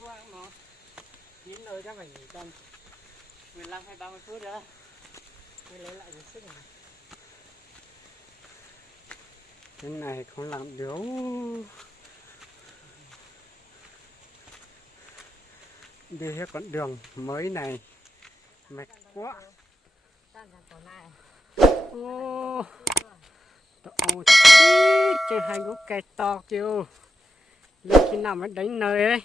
khoang nó chín rồi chắc phải nghỉ tầm 15 hay 30 phút nữa mới lấy lại được sức này. Cái này không làm được. Đi hết con đường mới này mệt quá. Ô, ô chứ hai gốc cây to kêu lúc khi nào mới đánh nơi ấy.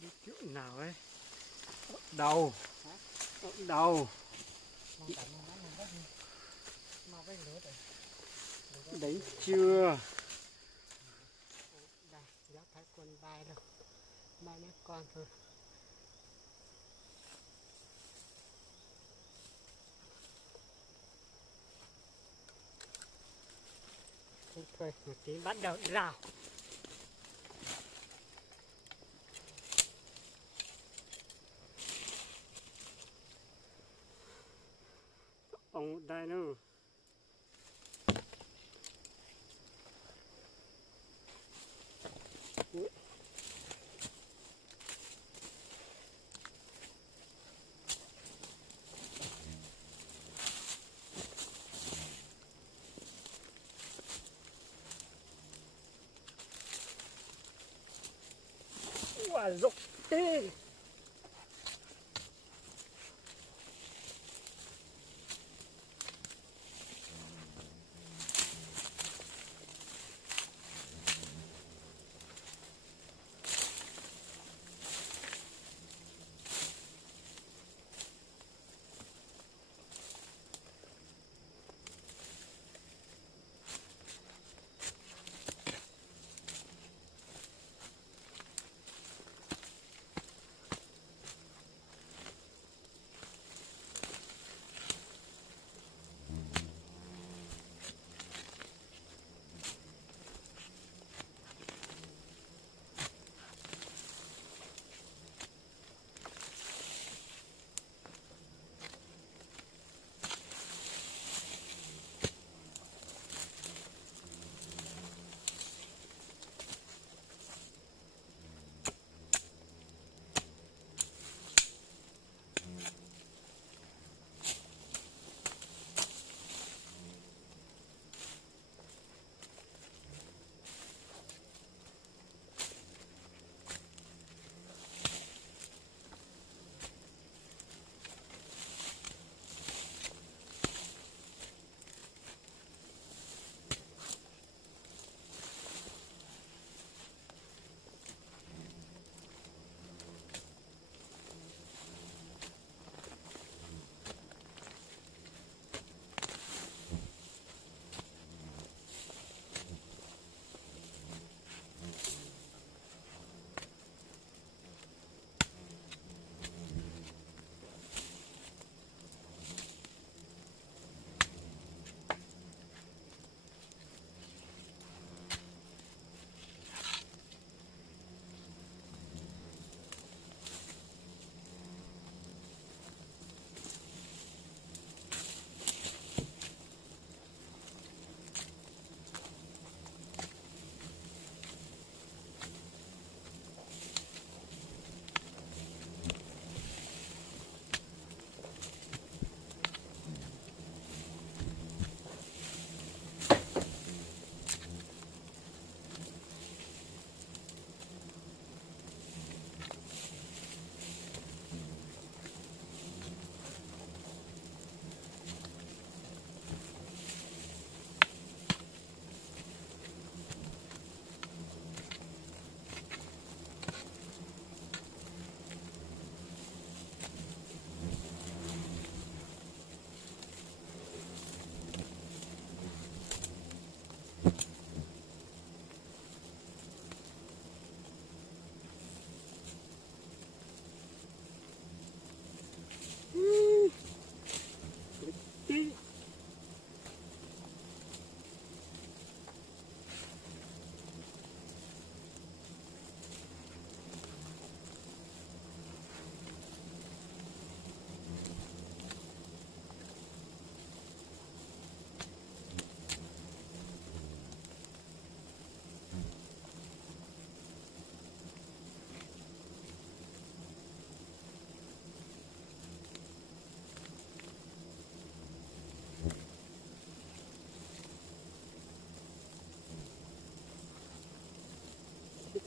Đi chỗ nào ấy? Đầu đầu đấy chưa? Đây, gió thái quân bay đâu, bay nó con thôi. Thôi, một tí bắt đầu rào. Ông đây nữa. Quả rụng tê.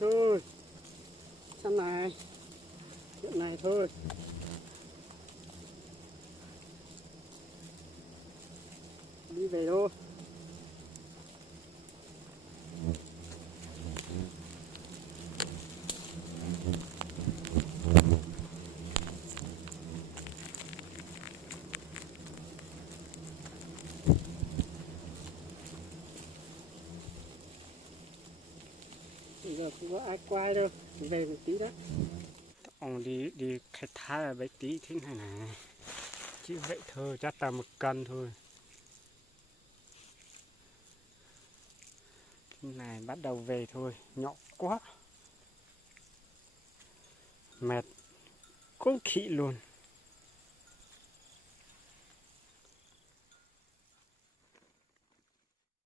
thôi. Xong này. Chuyện này thôi. Đi về thôi. Bây giờ không có ai quay đâu, về một tí đó. Ông đi khai thác là mấy tí thế này này. Chỉ vậy thôi, chắc tầm 1 cân thôi. Cái này bắt đầu về thôi, nhỏ quá. Mệt cũng khỉ luôn.